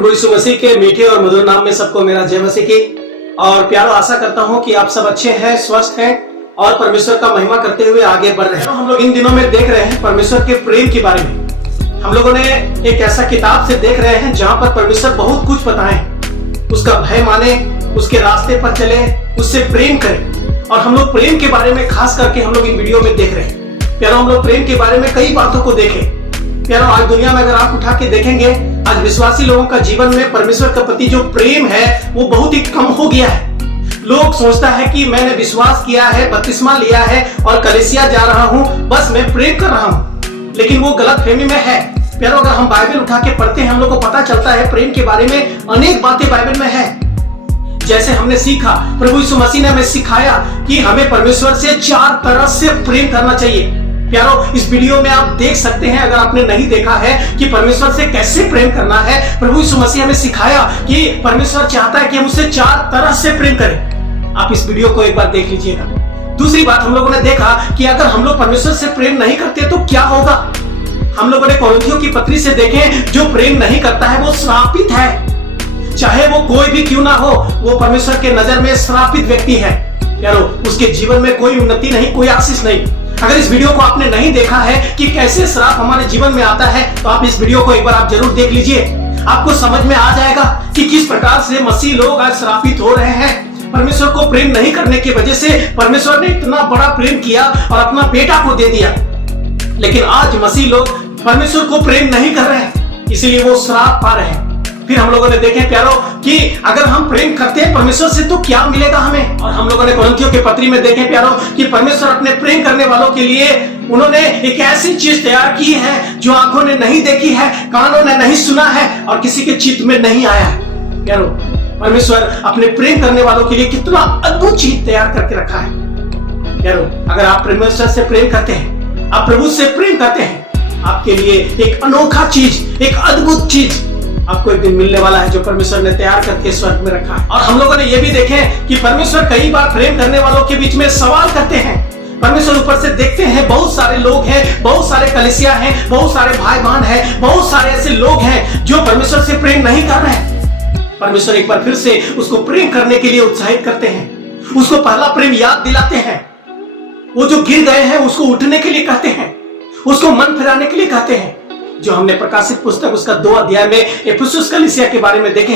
प्रभु यीशु मसीह के मीठे और मधुर नाम में सबको मेरा जय मसीह की। और प्यारो, आशा करता हूं कि आप सब अच्छे हैं, स्वस्थ हैं और परमेश्वर का महिमा करते हुए आगे बढ़ रहे हैं। हम लोग इन दिनों में देख रहे हैं परमेश्वर के प्रेम के बारे में। हम लोगों ने एक ऐसा किताब से देख रहे हैं जहां पर परमेश्वर बहुत कुछ बताए, उसका भय माने, उसके रास्ते पर चले, उससे प्रेम करें। और हम लोग प्रेम के बारे में खास करके हम लोग इन वीडियो में देख रहे हैं। प्यारो, हम लोग प्रेम के बारे में कई बातों को देखें। प्यारो, आज दुनिया में अगर आप उठा के देखेंगे, आज विश्वासी लोगों का जीवन में परमेश्वर का प्रति जो प्रेम है वो बहुत ही कम हो गया है। लोग सोचता है कि मैंने विश्वास किया है, बपतिस्मा लिया है और कलीसिया जा रहा हूं, बस मैं प्रेम कर रहा हूं। लेकिन वो गलत फहमी में है। प्यारो, अगर हम बाइबल उठा के पढ़ते हैं, हम लोग को पता चलता है प्रेम के बारे में अनेक बातें बाइबल में है। जैसे हमने सीखा, प्रभु यीशु मसीह ने हमें सिखाया कि हमें परमेश्वर से 4 तरह से प्रेम करना चाहिए। प्यारो, इस वीडियो में आप देख सकते हैं, अगर आपने नहीं देखा है कि परमेश्वर से कैसे प्रेम करना है, प्रभु यीशु मसीह हमें सिखाया कि परमेश्वर चाहता है कि हम उससे 4 तरह से प्रेम करें। आप इस वीडियो को एक बार देख लीजिएगा। दूसरी बात, हम लोगों ने देखा कि अगर हम लोग परमेश्वर से प्रेम नहीं करते तो क्या होगा। हम लोगों ने कोरिन्थियों की पत्री से देखें, जो प्रेम नहीं करता है वो श्रापित है। चाहे वो कोई भी क्यों ना हो, वो परमेश्वर के नजर में श्रापित व्यक्ति है। यारो, उसके जीवन में कोई उन्नति नहीं, कोई आशीष नहीं। अगर इस वीडियो को आपने नहीं देखा है कि कैसे श्राप हमारे जीवन में आता है, तो आप इस वीडियो को एक बार आप जरूर देख लीजिए। आपको समझ में आ जाएगा कि किस प्रकार से मसीह लोग आज श्रापित हो रहे हैं। परमेश्वर को प्रेम नहीं करने की वजह से परमेश्वर ने इतना बड़ा प्रेम किया और अपना बेटा को दे दिया। लेकिन आज मसीह लोग परमेश्वर को प्रेम नहीं कर रहे हैं, इसीलिए वो श्राप पा रहे हैं। फिर हम लोगों ने देखे प्यारो कि अगर हम प्रेम करते हैं परमेश्वर से तो क्या मिलेगा हमें। और हम लोगों ने कोरिन्थियों के पत्री में देखे प्यारो कि परमेश्वर अपने प्रेम करने वालों के लिए उन्होंने एक ऐसी चीज तैयार की है जो आंखों ने नहीं देखी है, कानों ने नहीं सुना है और किसी के चित्त में नहीं आया है। प्यारो, परमेश्वर अपने प्रेम करने वालों के लिए कितना अद्भुत चीज तैयार करके रखा है। प्यारो, अगर आप परमेश्वर से प्रेम करते हैं, आप प्रभु से प्रेम करते हैं, आपके लिए एक अनोखा चीज, एक अद्भुत चीज आपको एक दिन मिलने वाला है जो परमेश्वर ने तैयार करके स्वर्ग में रखा है। और हम लोगों ने यह भी देखे कि परमेश्वर कई बार प्रेम करने वालों के बीच में सवाल करते हैं। परमेश्वर ऊपर से देखते हैं, बहुत सारे लोग हैं, बहुत सारे कलीसिया हैं, बहुत सारे भाई बहन हैं, बहुत सारे ऐसे लोग हैं जो परमेश्वर से प्रेम नहीं कर रहे हैं। परमेश्वर एक बार फिर से उसको प्रेम करने के लिए उत्साहित करते हैं, उसको पहला प्रेम याद दिलाते हैं। वो जो गिर गए हैं उसको उठने के लिए कहते हैं, उसको मन फिराने के लिए कहते हैं। जो हमने प्रकाशित पुस्तक उसका 2 अध्याय में इफिसुस कलीसिया के बारे में देखे,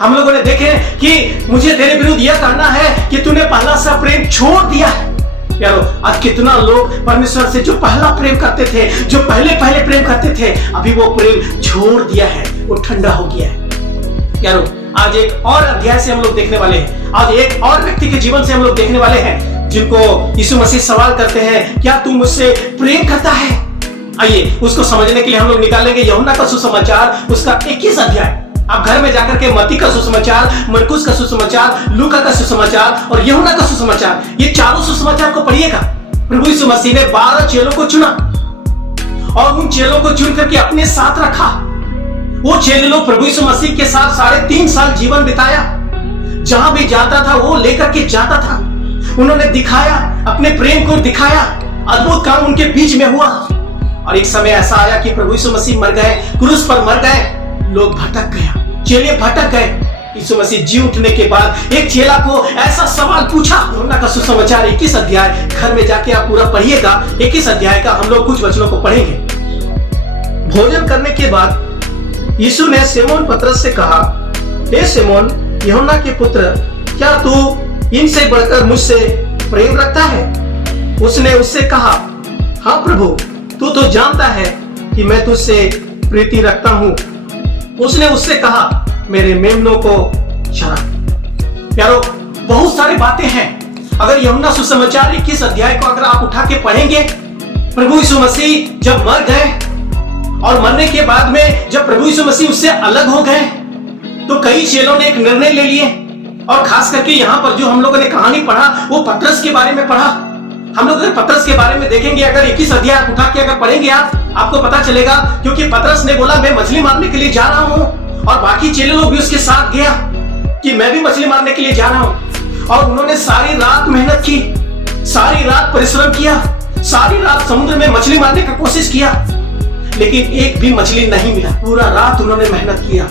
हम लोगों ने देखे कि मुझे तेरे विरुद्ध यह कहना है कि तूने पहला सा प्रेम छोड़ दिया है। यारो, आज कितना लोग परमेश्वर से जो पहला प्रेम करते थे, जो पहले प्रेम करते थे, अभी वो प्रेम छोड़ दिया है, वो ठंडा हो गया है। यारो, आज एक और अध्याय से हम लोग देखने वाले हैं। आज एक और व्यक्ति के जीवन से हम लोग देखने वाले हैं जिनको यीशु मसीह सवाल करते हैं, क्या तू मुझसे प्रेम करता है। आइए उसको समझने के लिए हम लोग निकालेंगे यूहन्ना का सुसमाचार, उसका 21 अध्याय। आप घर में जाकर के मत्ती का सुसमाचार, मरकुस का सुसमाचार, लूका का सुसमाचार और यूहन्ना का सुसमाचार, ये चारों सुसमाचार को पढ़िएगा। प्रभु यीशु मसीह ने 12 चेलों को चुना और उन चेलों को चुन करके अपने साथ रखा। वो चेले लोग प्रभु यीशु मसीह के साथ 3.5 साल जीवन बिताया। जहां भी जाता था वो लेकर के जाता था। उन्होंने दिखाया, अपने प्रेम को दिखाया। अद्भुत काम उनके बीच में हुआ। और एक समय ऐसा आया कि प्रभु यीशु मसीह मर गए, क्रूस पर मर गए, लोग भटक गया, चेले भटक गए। यीशु मसीह जी उठने के बाद एक चेला को ऐसा सवाल पूछा। यूहन्ना का सुसमाचार 21 अध्याय, घर में जाके आप पूरा पढ़िएगा। 21 अध्याय का हम लोग कुछ वचनों को पढ़ेंगे। भोजन करने के बाद यीशु ने सिमोन पतरस से कहा, हे सिमोन, यूहन्ना के पुत्र, क्या तू इनसे बढ़कर मुझसे प्रेम रखता है। उसने उससे कहा, हाँ प्रभु, तू तो जानता है कि मैं तुझसे प्रीति रखता हूं। उसने उससे कहा, मेरे मेमनों को चरा। प्यारो, बहुत सारी बातें हैं। अगर यूहन्ना सुसमाचार 21 अध्याय को अगर आप उठा के पढ़ेंगे, प्रभु यीशु मसीह जब मर गए और मरने के बाद में जब प्रभु यीशु मसीह उससे अलग हो गए, तो कई चेलों ने एक निर्णय ले लिए। और खास करके यहाँ पर जो हम लोगों ने कहानी पढ़ा, वो पतरस के बारे में पढ़ा। हम लोग अगर पतरस के बारे में देखेंगे, अगर 21 अध्याय उठा के अगर पढ़ेंगे आपको पता चलेगा, क्योंकि पतरस ने बोला मैं मछली मारने के लिए जा रहा हूं और बाकी चेले लोग भी उसके साथ गया कि मैं भी मछली मारने के लिए जा रहा हूं। और उन्होंने सारी रात मेहनत की, सारी रात परिश्रम किया, सारी रात समुद्र में मछली मारने की कोशिश किया, लेकिन एक भी मछली नहीं मिला। पूरा रात उन्होंने मेहनत किया।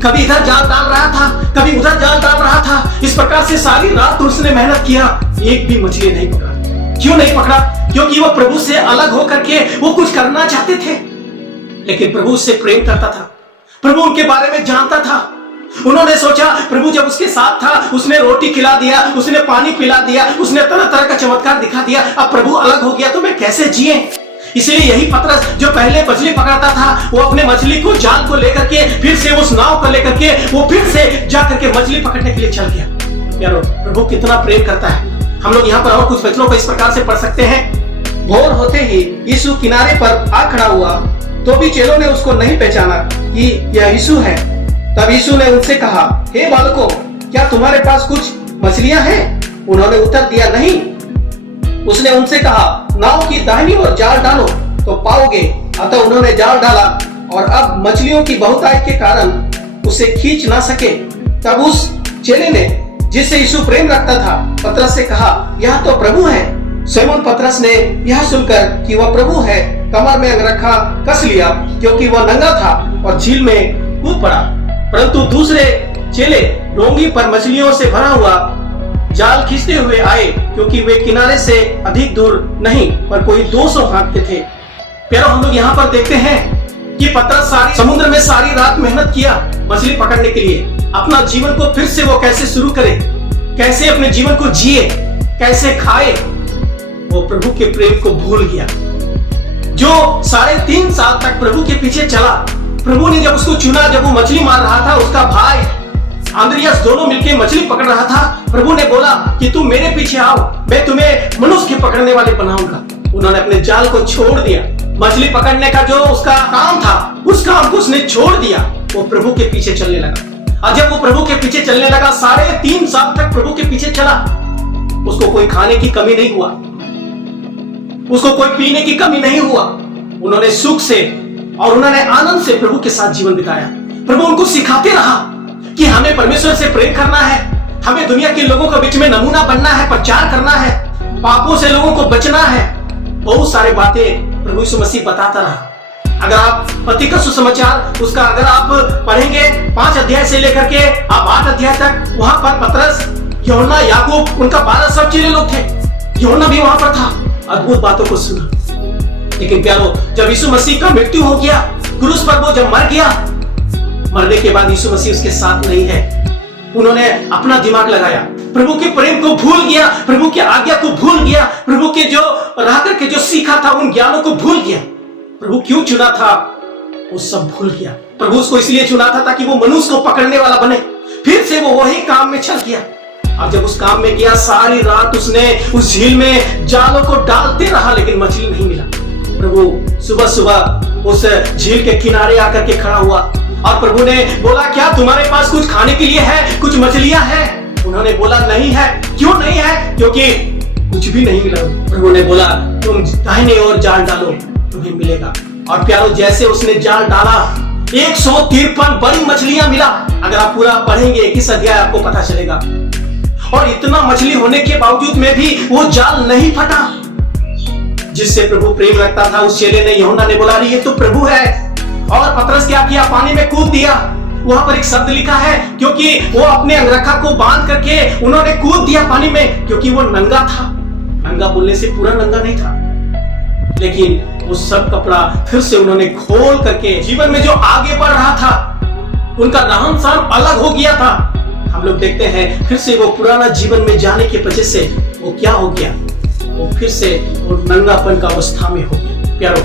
कभी इधर जाल डाल रहा था, कभी उधर जाल डाल रहा था। इस प्रकार से सारी रात उसने मेहनत किया, एक भी मछली नहीं पकड़ा। क्यों नहीं पकड़ा? क्योंकि वो प्रभु से अलग होकर के वो कुछ करना चाहते थे, लेकिन प्रभु उससे प्रेम करता था, प्रभु उनके बारे में जानता था। उन्होंने सोचा, प्रभु जब उसके साथ था, उसने रोटी खिला दिया, उसने पानी पिला दिया, उसने तरह तरह का चमत्कार दिखा दिया, अब प्रभु अलग हो गया तो मैं कैसे जिए? इसलिए यही पतरस जो पहले मछली पकड़ता था, वो अपने मछली को, जाल को लेकर के, फिर से उस नाव को लेकर के वो फिर से जाकर के मछली पकड़ने के लिए चल गया। यारो, प्रभु कितना प्रेम करता है। हम लोग यहाँ पर और कुछ वचनों को इस प्रकार से पढ़ सकते हैं। भोर होते ही यीशु किनारे पर आ खड़ा हुआ, तो भी चेलों ने उसको नहीं पहचाना कि यह यीशु है। तब यीशु ने उनसे कहा, हे बालकों, क्या तुम्हारे पास कुछ मछलियां हैं? उन्होंने उत्तर दिया, नहीं। उसने उनसे कहा, नाव की दाहिनी ओर जाल डालो तो पाओगे। अतः उन्होंने जाल डाला और अब मछलियों की बहुतायत के कारण उसे खींच ना सके। तब उस चेले ने, जिससे यीशु प्रेम रखता था, पतरस से कहा, यह तो प्रभु है। सिमोन पतरस ने यह सुनकर कि वह प्रभु है, कमर में अंगरखा कस लिया, क्योंकि वह नंगा था, और झील में कूद पड़ा। परंतु दूसरे चेले डोंगी पर मछलियों से भरा हुआ जाल खींचते हुए आए, क्योंकि वे किनारे से अधिक दूर नहीं पर कोई 200 हाथ के थे। प्यारो, हम लोग यहाँ पर देखते हैं कि पतरस सारी समुद्र में सारी रात मेहनत किया मछली पकड़ने के लिए। अपना जीवन को फिर से वो कैसे शुरू करे, कैसे अपने जीवन को जिए, कैसे खाए। वो प्रभु के प्रेम को भूल गया। जो 3.5 साल तक प्रभु के पीछे चला, प्रभु ने जब उसको चुना, जब वो मछली मार रहा था, उसका भाई अंद्रियास दोनों मिलकर मछली पकड़ रहा था, प्रभु ने बोला कि तुम मेरे पीछे आओ, मैं तुम्हें मनुष्य के पकड़ने वाले बनाऊंगा। उन्होंने अपने जाल को छोड़ दिया, मछली पकड़ने का जो उसका काम था, उस काम को उसने छोड़ दिया। वो प्रभु के पीछे चलने लगा। और जब वो प्रभु के पीछे चलने लगा, 3.5 साल तक प्रभु के पीछे चला, उसको कोई खाने की कमी नहीं हुआ, उसको कोई पीने की कमी नहीं हुआ। उन्होंने सुख से और उन्होंने आनंद से प्रभु के साथ जीवन बिताया। प्रभु उनको सिखाते रहा कि हमें परमेश्वर से प्रेम करना है, हमें दुनिया के लोगों के बीच में नमूना बनना है, प्रचार करना है, पापों से लोगों को बचना है। बहुत सारी बातें प्रभु यीशु मसीह बताता रहा। अगर आप पति का सुसमाचार उसका अगर आप पढ़ेंगे 5 अध्याय से लेकर के आप 8 अध्याय तक, वहां पर पतरस, यूहन्ना, याकूब, उनका 12 सब चेले लोग थे। यूहन्ना भी वहां पर था, अद्भुत बातों को सुना। लेकिन प्यारो, जब यीशु मसीह का मृत्यु हो गया, क्रूस पर वो जब मर गया, मरने के बाद यीशु मसीह उसके साथ नहीं है। उन्होंने अपना दिमाग लगाया, प्रभु के प्रेम को भूल गया, प्रभु की आज्ञा को भूल गया, प्रभु के जो रह करके जो सीखा था उन ज्ञानों को भूल गया। प्रभु क्यों चुना था वो सब भूल गया। प्रभु उसको इसलिए चुना था ताकि वो मनुष्य को पकड़ने वाला बने। फिर से वो वही काम में चल गया। और जब उस काम में गया, सारी रात उसने उस झील में जालों को डालते रहा, लेकिन मछली नहीं मिला। प्रभु सुबह सुबह उस झील के किनारे आकर के खड़ा हुआ और प्रभु ने बोला, क्या तुम्हारे पास कुछ खाने के लिए है, कुछ मछलियां हैं? उन्होंने बोला, नहीं है। क्यों नहीं है? क्योंकि कुछ भी नहीं मिला। प्रभु ने बोला, तुम दाहिने ओर जाल डालो, तुम्हें मिलेगा। और प्यारो, जैसे उसने जाल डाला, 153 बड़ी मछलियां मिला। अगर आप पूरा पढ़ेंगे 21 अध्याय, आपको पता चलेगा। और इतना मछली होने के बावजूद में भी वो जाल नहीं फटा। जिससे प्रभु प्रेम रखता था, उस चेले ने, यूहन्ना ने बोला, ये तो प्रभु है। और पतरस क्या किया? पानी में कूद दिया। वहां पर एक शब्द लिखा है, क्योंकि वो अपने अंगरखा को बांध करके उन्होंने कूद दिया पानी में, क्योंकि वो नंगा था। नंगा बोलने से पूरा नंगा नहीं था, लेकिन वो सब कपड़ा फिर से उन्होंने खोल करके, जीवन में जो आगे बढ़ रहा था, उनका रहन सहन अलग हो गया था। हम लोग देखते हैं फिर से वो पुराना जीवन में जाने की वजह से वो क्या हो गया, वो फिर से वो नंगापन का अवस्था में हो गया। प्यारो,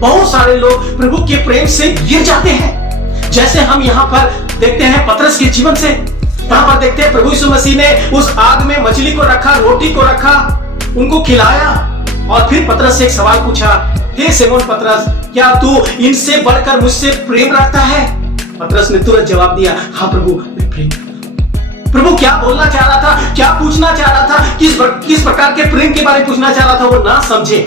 बहुत सारे लोग प्रभु के प्रेम से गिर जाते हैं। जैसे हम यहाँ पर देखते हैं पतरस के जीवन से, यहाँ पर देखते हैं प्रभु यीशु मसीह ने उस आग में मछली को रखा, रोटी को रखा, उनको खिलाया, और फिर पतरस से एक सवाल पूछा, हे सिमोन पतरस, क्या तू इनसे बढ़कर मुझसे प्रेम रखता है? पतरस ने तुरंत जवाब दिया, हाँ प्रभु, मैं प्रेम करता हूं। प्रभु क्या बोलना चाह रहा था, क्या पूछना चाह रहा था, किस प्रकार के प्रेम के बारे में पूछना चाह रहा था, वो ना समझे।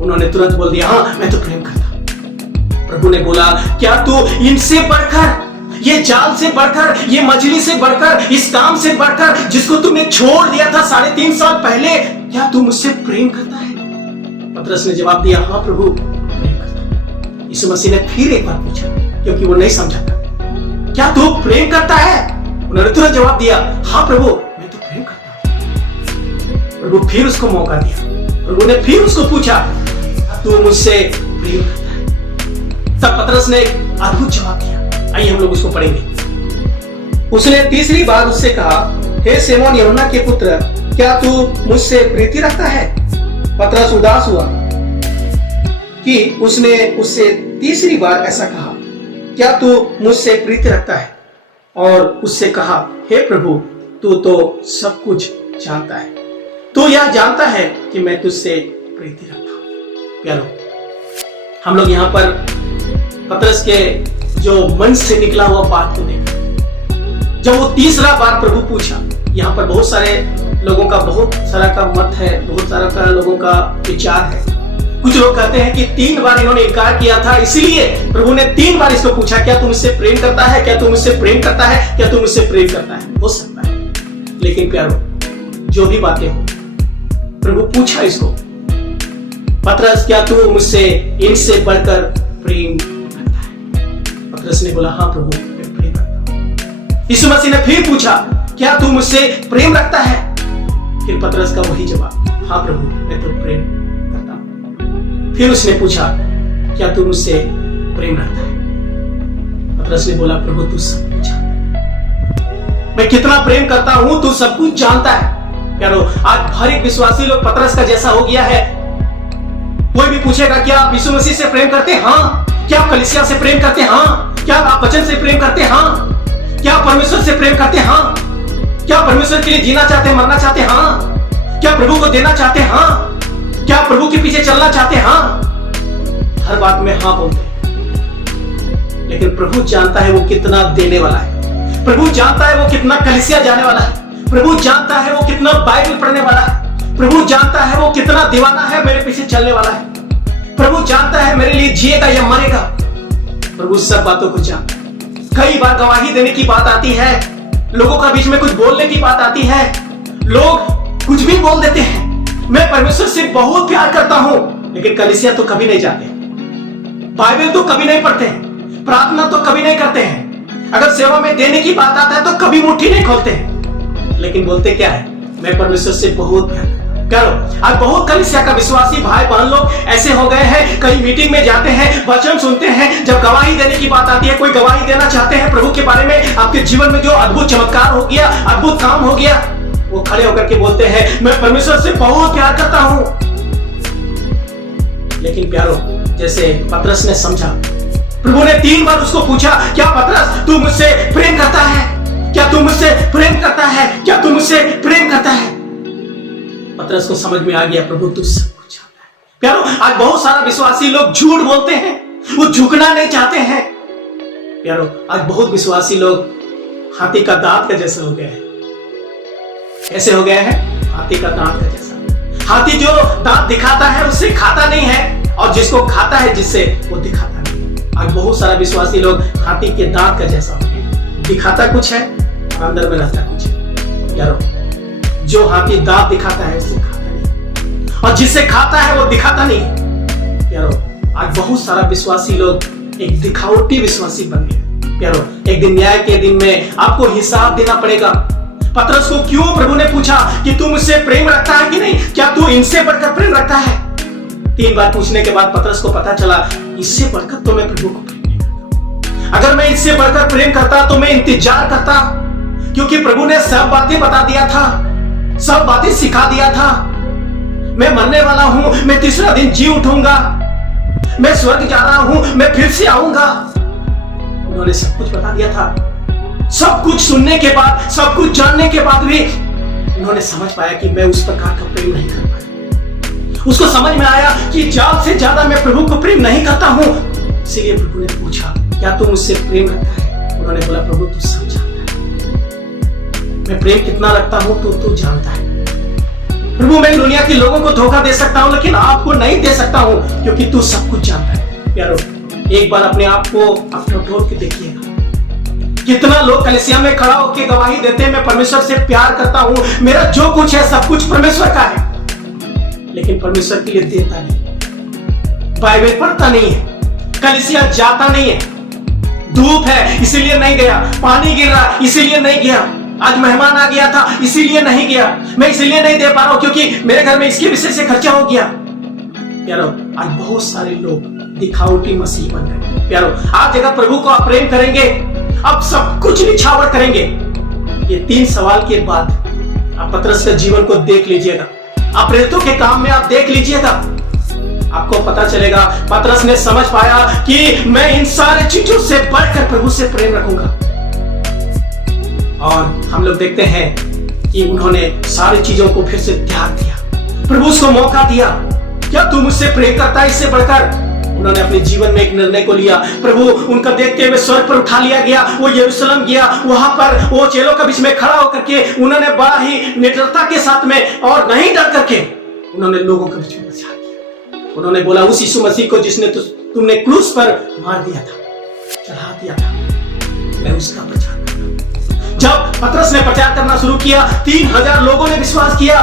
उन्होंने तुरंत बोल दिया, हाँ मैं तो प्रेम करता हूं। प्रभु ने बोला, क्या तू इनसे बढ़कर, ये जाल से बढ़कर, ये मछली से बढ़कर, इस काम से बढ़कर, जिसको तुमने छोड़ दिया था 3.5 साल पहले, क्या तू मुझसे प्रेम करता है? पतरस ने जवाब दिया, हाँ प्रभु, प्रेम करता हूं। यीशु मसीह ने फिर एक बार पूछा, क्योंकि वो नहीं समझा था। क्या तू प्रेम करता है? उन्होंने तुरंत जवाब दिया, हाँ प्रभु, मैं तो प्रेम करता हूं। प्रभु फिर उसको मौका दिया। प्रभु ने फिर उसको पूछा, तू मुझसे प्रेम करता है? तब पतरस ने एक अद्भुत जवाब दिया। आइए हम लोग उसको पढ़ेंगे। उसने तीसरी बार उससे कहा, हे सिमोन यूहन्ना के पुत्र, क्या तू मुझसे प्रीति रखता है? पतरस उदास हुआ कि उसने उससे तीसरी बार ऐसा कहा, क्या तू मुझसे प्रीति रखता है? और उससे कहा, हे प्रभु, तू तो सब कुछ जानता है, तू यह जानता है कि मैं तुझसे प्रीति रखता हूं। प्यारो, हम लोग यहाँ पर पतरस के जो मन से निकला हुआ बात को देखें। जब वो तीसरा बार प्रभु पूछा, यहाँ पर बहुत सारे लोगों का बहुत सारा का मत है, बहुत सारा का लोगों का विचार है। कुछ लोग कहते हैं कि 3 बार इन्होंने इनकार किया था, इसलिए प्रभु ने 3 बार इसको पूछा, क्या तू मुझसे प्रेम करता है? क्या तू मुझसे प्रेम करता है? क्या तू मुझसे प्रेम करता है? हो सकता है, लेकिन प्यारो, जो भी बातें हो, प्रभु पूछा इसको, पतरस, क्या तू मुझसे इनसे बढ़कर प्रेम करता है? पतरस ने बोला, हाँ प्रभु, मैं प्रेम करता हूं। यीशु मसीह ने फिर पूछा, क्या तू मुझसे प्रेम रखता है? फिर पतरस का वही जवाब, हाँ प्रभु, मैं तो प्रेम करता हूं। फिर उसने पूछा, क्या तू मुझसे प्रेम रखता है? पतरस ने बोला, प्रभु, तू सब कुछ जानता है, मैं कितना प्रेम करता हूं, तू सब कुछ जानता है। प्यारो, आज हर एक विश्वासी लोग पतरस का जैसा हो गया है। कोई भी पूछेगा, क्या आप यीशु मसीह से प्रेम करते हैं? हाँ। क्या आप कलीसिया से प्रेम करते हैं? हाँ। क्या आप वचन से प्रेम करते हैं? हाँ। क्या आप परमेश्वर से प्रेम करते हैं? हाँ। क्या परमेश्वर के लिए जीना चाहते हैं, मरना चाहते हैं? हाँ। क्या प्रभु को देना चाहते हैं? हाँ। क्या प्रभु के पीछे चलना चाहते हैं? हाँ। हर बात में हाँ बोलते हैं, लेकिन प्रभु जानता है वो कितना देने वाला है। प्रभु जानता है वो कितना कलीसिया जाने वाला है। प्रभु जानता है वो कितना बाइबल पढ़ने वाला है। प्रभु जानता है वो कितना दीवाना है, मेरे पीछे चलने वाला है। प्रभु जानता है मेरे लिए जिएगा या मरेगा। प्रभु सब बातों को जानता है। कई बार गवाही देने की बात आती है, लोगों का बीच में कुछ बोलने की बात आती है, लोग कुछ भी बोल देते हैं। मैं परमेश्वर से बहुत प्यार करता हूं, लेकिन कलीसिया तो कभी नहीं जाते, बाइबल तो कभी नहीं पढ़ते हैं, प्रार्थना तो कभी नहीं करते हैं। अगर सेवा में देने की बात आता है तो कभी मुट्ठी नहीं खोलते हैं, लेकिन बोलते क्या है, मैं परमेश्वर से बहुत प्यार करता हूं। आज बहुत कलीसिया का विश्वासी भाई बहन लोग ऐसे हो गए हैं, कई मीटिंग में जाते हैं, वचन सुनते हैं, जब गवाही देने की बात आती है, कोई गवाही देना चाहते हैं प्रभु के बारे में, आपके जीवन में जो अद्भुत चमत्कार हो गया, अद्भुत काम हो गया, वो खड़े होकर के बोलते हैं, मैं परमेश्वर से बहुत प्यार करता हूं। लेकिन प्यारो, जैसे पतरस ने समझा, प्रभु ने 3 बार उसको पूछा, क्या पतरस, तू मुझसे प्रेम करता है? क्या तू मुझसे प्रेम करता है? क्या तू मुझसे प्रेम करता है? पतरस को समझ में आ गया, प्रभु तू सब कुछ जानता है। प्यारो, आज बहुत सारा विश्वासी लोग झूठ बोलते हैं, वो झुकना नहीं चाहते हैं। प्यारो, आज बहुत विश्वासी लोग हाथी का दांत का जैसे हो गए हैं। कैसे हो गए हैं? हाथी का दांत का जैसा। हाथी जो दांत दिखाता है उससे खाता नहीं है, और जिसको खाता है जिससे वो दिखाता नहीं। आज बहुत सारा विश्वासी लोग हाथी के दांत का जैसा हो गए, दिखाता कुछ है और अंदर में रहता कुछ है। यारो, जो हाथी दांत दिखाता है उससे खाता नहीं, और जिससे खाता है वो दिखाता नहीं। यारो, आज बहुत सारा विश्वासी लोग एक दिखावटी विश्वासी बन गए। यारो, एक दिन न्याय के दिन में आपको हिसाब देना पड़ेगा। पतरस को क्यों प्रभु ने पूछा कि तू मुझसे प्रेम रखता है कि नहीं? क्या तू इनसे बढ़कर प्रेम रखता है? 3 बार पूछने के बाद पतरस को पता चला, इससे बढ़कर तो मैं प्रभु को प्रेम नहीं करता। अगर मैं इससे बढ़कर प्रेम करता तो मैं इंतजार करता, क्योंकि प्रभु ने सब बातें बता दिया था, सब बातें सिखा दिया था। मैं मरने वाला हूं, मैं तीसरा दिन जी उठूंगा, मैं स्वर्ग जा रहा हूं, मैं फिर से आऊंगा। उन्होंने सब कुछ बता दिया था। सब कुछ सुनने के बाद, सब कुछ जानने के बाद भी उन्होंने समझ पाया कि मैं उस प्रकार का प्रेम नहीं कर पाया। उसको समझ में आया कि ज्यादा से ज्यादा मैं प्रभु को प्रेम नहीं करता हूं। इसलिए प्रभु ने पूछा, क्या तू मुझसे प्रेम रखता है? उन्होंने बोला, प्रभु तू सब जानता है, मैं प्रेम कितना रखता हूं तू जानता है। प्रभु, मैं दुनिया के लोगों को धोखा दे सकता हूं, लेकिन आपको नहीं दे सकता हूं, क्योंकि तू सब कुछ जानता है। प्यारो, एक बार अपने आप को अपने तोड़ के देखिएगा। कितना लोग कलीसिया में खड़ा होकर गवाही देते हैं, मैं परमेश्वर से प्यार करता हूं, मेरा जो कुछ है सब कुछ परमेश्वर का है, लेकिन परमेश्वर के लिए देता नहीं, बाइबल पढ़ता नहीं है, कलीसिया जाता नहीं है, धूप है इसीलिए नहीं गया, पानी गिर रहा इसीलिए नहीं गया, आज मेहमान आ गया था इसीलिए नहीं गया, मैं इसीलिए नहीं दे पा रहा हूं क्योंकि मेरे घर में इसके विषय से खर्चा हो गया। प्यारो, आज बहुत सारे लोग दिखावटी मसीह बन गए। प्यारो, आप जगह प्रभु को आप प्रेम करेंगे, आप सब कुछ निछावर करेंगे। ये 3 सवाल के बाद आप पतरस के जीवन को देख लीजिएगा, आप प्रेरितों के काम में आप देख लीजिएगा, आपको पता चलेगा पतरस ने समझ पाया कि मैं इन सारे चीजों से बढ़कर प्रभु से प्रेम रखूंगा। और हम लोग देखते हैं कि उन्होंने सारी चीजों को फिर से त्याग दिया, प्रभु उसको मौका दिया, क्या तू मुझसे प्रेम करता है इससे बढ़कर? उन्होंने अपने जीवन में एक निर्णय को लिया, प्रभु उनका देखते हुए स्वर्ग पर उठा लिया गया, वो यरूशलेम गया, वहां पर वो चेलों के बीच में खड़ा होकर के उन्होंने बड़ा ही निडरता के साथ में और नहीं डर करके उन्होंने लोगों के बीच में प्रचार किया। उन्होंने बोला उस यीशु मसीह को जिसने तुमने क्रूस पर मार दिया था, चढ़ा दिया था, मैं उसका प्रचार करता हूं। जब पतरस ने प्रचार करना शुरू किया, 3000 लोगों ने विश्वास किया।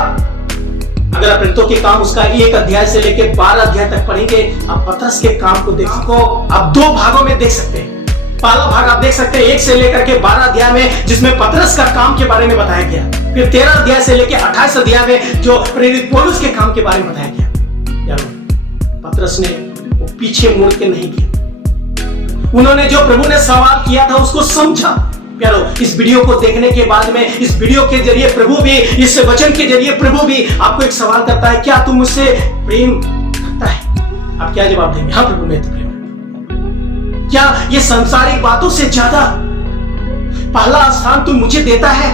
अगर आप प्रेरितों के काम उसका 1 अध्याय से लेकर 12 अध्याय तक पढ़ेंगे, आप पतरस के काम को देख सको, आप 2 भागों में देख सकते हैं। पहला भाग आप देख सकते हैं 1 से लेकर के 12 अध्याय में, जिसमें पतरस का काम के बारे में बताया गया। फिर 13 अध्याय से लेकर 28 अध्याय में जो प्रेरित पौलुस के काम के बारे में बताया गया। पतरस ने वो पीछे मुड़ के नहीं किया, उन्होंने जो प्रभु ने सवाल किया था उसको समझा। प्यारो, इस वीडियो को देखने के बाद में, इस वीडियो के जरिए प्रभु भी, इस वचन के जरिए प्रभु भी आपको एक सवाल करता है, क्या तू मुझसे प्रेम करता है? आप क्या जवाब देंगे? हाँ प्रभु, मैं तो प्रेम करता हूं। क्या ये संसारिक बातों से ज्यादा पहला स्थान तू मुझे देता है?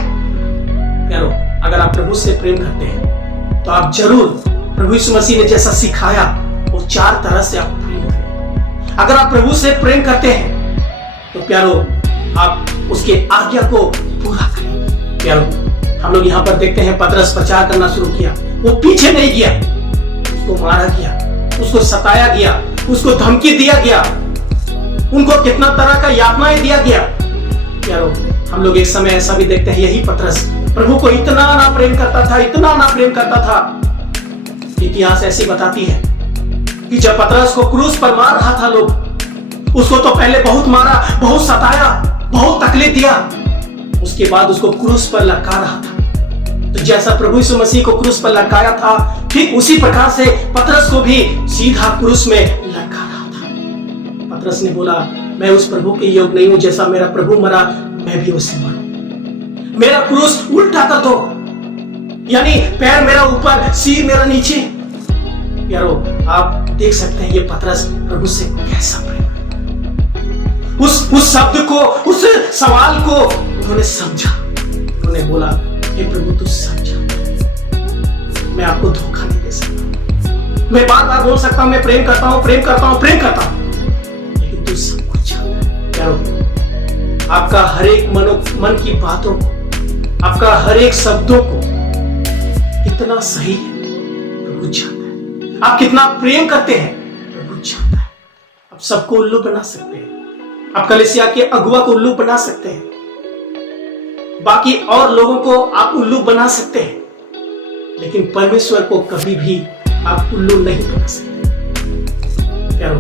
प्यारो, अगर आप प्रभु से प्रेम करते हैं तो आप जरूर प्रभु यीशु मसीह ने जैसा सिखाया वो 4 तरह से आप प्रेम करें। अगर आप प्रभु से प्रेम करते हैं तो प्यारो आप उसके आज्ञा को पूरा करें। प्यारो, हम लोग यहाँ पर देखते हैं पतरस प्रचार करना शुरू किया, वो पीछे नहीं गया, उसको मारा गया, उसको सताया गया, उसको धमकी दिया गया, उनको कितना तरह का यातनाएं दिया गया। प्यारो, हम लोग एक समय ऐसा भी देखते हैं, यही पतरस प्रभु को इतना ना प्रेम करता था, इतना ना प्रेम करता था। इतिहास ऐसी बताती है कि जब पतरस को क्रूस पर मार रहा था लोग, उसको तो पहले बहुत मारा, बहुत सताया, बहुत तकलीफ दिया, उसके बाद उसको क्रूस पर लटका रहा था। तो जैसा प्रभु यीशु मसीह को क्रूस पर लटकाया था, ठीक उसी प्रकार से पतरस को भी सीधा क्रूस में लटका रहा था। पतरस ने बोला, मैं उस प्रभु के योग्य नहीं हूं, जैसा मेरा प्रभु मरा मैं भी उसे मरूं। मेरा क्रूस उल्टा कर दो, यानी पैर मेरा ऊपर, सिर मेरा नीचे। यारो, आप देख सकते हैं ये पतरस प्रभु से कैसा प्रेम, उस शब्द को, उस सवाल को उन्होंने समझा। उन्होंने बोला, हे प्रभु तू समझा, मैं आपको धोखा नहीं दे सकता। मैं बार बार बोल सकता हूं मैं प्रेम करता हूं, प्रेम करता हूं, प्रेम करता हूं, लेकिन तू सब कुछ जानता है। आपका हर एक मन की बातों को, आपका हर एक शब्दों को कितना सही है प्रभु जानता है। आप कितना प्रेम करते हैं प्रभु जानता है। आप सबको उल्लू बना सकते हैं, आप कलीसिया के अगुवा को उल्लू बना सकते हैं, बाकी और लोगों को आप उल्लू बना सकते हैं, लेकिन परमेश्वर को कभी भी आप उल्लू नहीं बना सकते। प्यारो,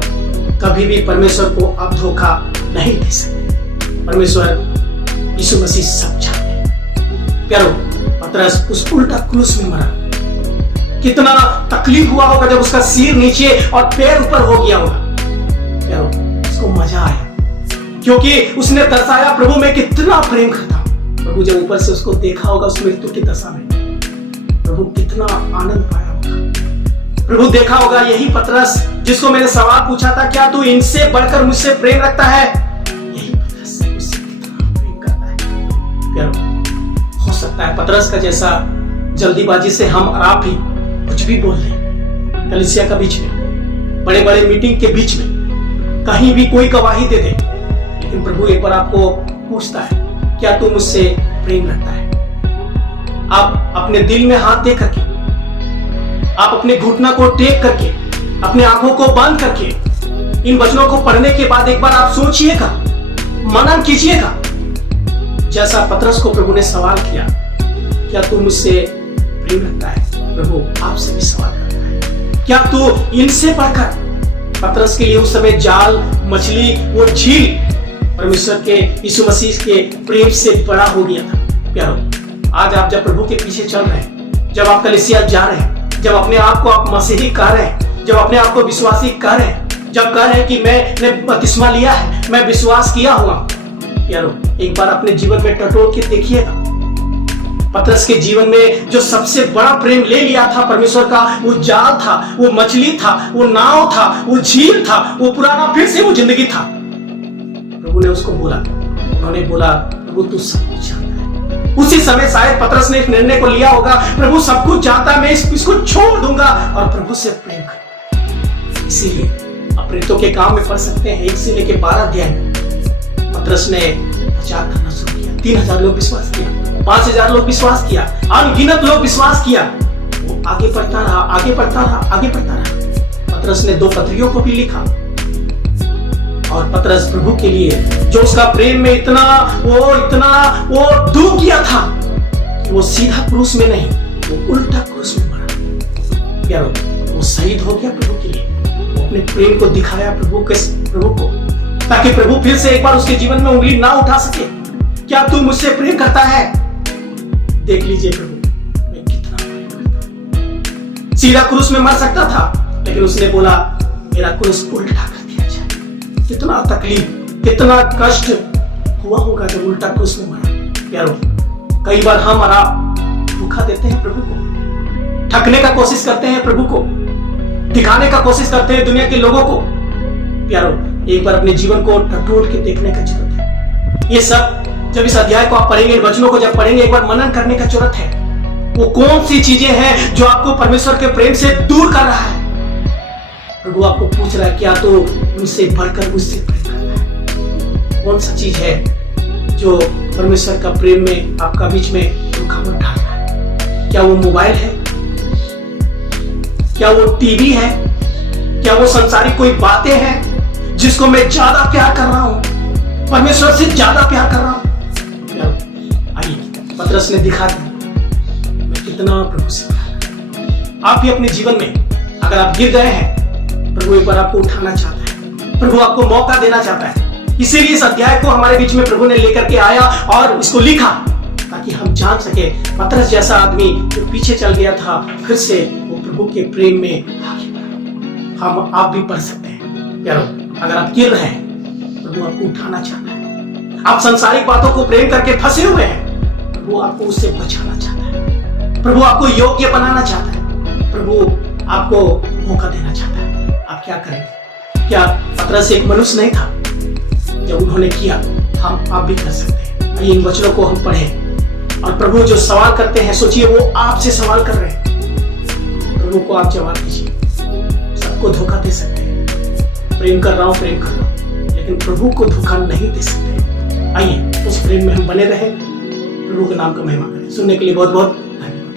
कभी भी परमेश्वर को आप धोखा नहीं दे सकते। परमेश्वर यीशु मसीह सब जानते हैं। प्यारो, पतरस उस उल्टा क्रूस में मरा, कितना तकलीफ हुआ होगा जब उसका सिर नीचे और पैर ऊपर हो गया होगा। प्यारो, उसको मजा आया क्योंकि उसने दर्शाया प्रभु में कितना प्रेम करता हूं। प्रभु जब ऊपर से उसको देखा होगा उस मृत्यु की दशा में, प्रभु कितना आनंद पाया होगा। प्रभु देखा होगा यही पतरस जिसको मैंने सवाल पूछा था, क्या तू इनसे बढ़कर मुझसे प्रेम रखता है? यही पतरस उससे कितना प्रेम करता है। प्यारो, हो सकता है पतरस का जैसा जल्दीबाजी से हम और आप ही कुछ भी बोल दें, कलीसिया का बीच में, बड़े बड़े मीटिंग के बीच में, कहीं भी कोई गवाही दे दे, लेकिन प्रभु एक बार आपको पूछता है, क्या तू मुझसे प्रेम रखता है? आप अपने दिल में हाथ दे करके, आप अपने घुटना को टेक करके, अपने आंखों को बंद करके इन वचनों को पढ़ने के बाद एक बार आप सोचिएगा, मनन कीजिएगा। जैसा पतरस को प्रभु ने सवाल किया, क्या तू मुझसे प्रेम रखता है? प्रभु आपसे भी सवाल करता है, क्या तू इनसे बढ़कर? पतरस के लिए उस समय जाल, मछली, वो झील परमेश्वर के यीशु मसीह के प्रेम से बड़ा हो गया था। प्यारो, आज आप जब प्रभु के पीछे चल रहे हैं, जब आप कलीसिया जा रहे हैं, जब अपने आप को आप मसीही कह रहे हैं, जब अपने आप को विश्वासी कह रहे हैं, जब कह रहे हैं कि मैंने बपतिस्मा लिया है, मैं विश्वास किया हुआ, प्यारो एक बार अपने जीवन में टटोल के देखिएगा। पतरस के जीवन में जो सबसे बड़ा प्रेम ले लिया था परमेश्वर का, वो जाल था, वो मछली था, वो नाव था, वो झील था, वो पुराना फिर से वो जिंदगी था। प्रभु ने उसको बोला, उन्होंने बोला प्रभु तू सब कुछ जानता है। उसी समय शायद पतरस ने एक निर्णय को लिया होगा, प्रभु सब कुछ जानता है, मैं इसको छोड़ दूंगा और प्रभु से प्रेम कर। इसीलिए आप प्रेरितों के काम में पढ़ सकते हैं 1 से लेकर 12 अध्याय में पतरस ने प्रचार करना शुरू किया। 3000 लोग विश्वास किया, 5000 लोग विश्वास किया, अनगिनत लोग विश्वास किया। वो आगे बढ़ता रहा, आगे बढ़ता रहा, आगे बढ़ता रहा। पतरस ने 2 पत्रियों को भी लिखा और पतरस प्रभु के लिए जो उसका प्रेम में इतना वो डूब गया था कि वो सीधा क्रूस में नहीं, वो उल्टा क्रूस में मरा। यारो, वो शहीद हो गया प्रभु के लिए। वो अपने प्रेम को दिखाया प्रभु को, ताकि प्रभु फिर से एक बार उसके जीवन में उंगली ना उठा सके। क्या तू मुझसे प्रेम करता है? देख लीजिए प्रभु मैं कितना प्रेम करता हूं। सीधा क्रूस में मर सकता था, लेकिन उसने बोला मेरा क्रूस उल्टा कर दिया जाए। कितना तकलीफ, कितना कष्ट हुआ होगा जब उल्टा क्रूस में मरा। यारो, कई बार हम और आप धोखा देते हैं प्रभु को, ठगने का कोशिश करते हैं प्रभु को, दिखाने का कोशिश करते हैं दुनिया के लोगों को। प्यारो, एक बार अपने जीवन को टटोल के देखने का जरूरत है। ये सब जब इस अध्याय को आप पढ़ेंगे, इन वचनों को जब पढ़ेंगे, एक बार मनन करने का जरूरत है। वो कौन सी चीजें हैं जो आपको परमेश्वर के प्रेम से दूर कर रहा है? प्रभु आपको पूछ रहा है क्या तो मुझसे बढ़कर मुझसे प्रेम करता है? कौन सा चीज है जो परमेश्वर का प्रेम में आपका बीच में रुकावट डाल रहा है? क्या वो मोबाइल है? क्या वो टीवी है? क्या वो संसारिक कोई बातें हैं जिसको मैं ज्यादा प्यार कर रहा हूं, परमेश्वर से ज्यादा प्यार कर रहा हूं? आइए, पतरस ने दिखा दिया मैं कितना प्रभु से प्यार। आप भी अपने जीवन में अगर आप गिर गए हैं, प्रभु एक बार आपको उठाना चाहता है, प्रभु आपको मौका देना चाहता है। इसीलिए इस अध्याय को हमारे बीच में प्रभु ने लेकर के आया और इसको लिखा, ताकि हम जान सके पतरस जैसा आदमी जो पीछे चल गया था, फिर से वो प्रभु के प्रेम में आगे बढ़ा। हम आप भी पढ़ सकते हैं। यारो, अगर आप गिर रहे हैं, प्रभु आपको उठाना चाहता है। आप संसारिक बातों को प्रेम करके फंसे हुए हैं, प्रभु आपको उससे बचाना चाहता है। प्रभु आपको योग्य बनाना चाहता है। प्रभु आपको मौका देना चाहता है। आप क्या करेंगे? क्या पतरस एक मनुष्य नहीं था? जब उन्होंने किया, हम आप भी कर सकते हैं। इन वचनों को हम पढ़ें और प्रभु जो सवाल करते हैं, सोचिए वो आपसे सवाल कर रहे हैं। प्रभु को आप जवाब दीजिए। सबको धोखा दे सकते हैं, प्रेम कर रहा हूं, लेकिन प्रभु को धोखा नहीं दे सकते। आइए उस प्रेम में हम बने रहें, प्रभु के नाम का महिमा करें। सुनने के लिए बहुत बहुत धन्यवाद।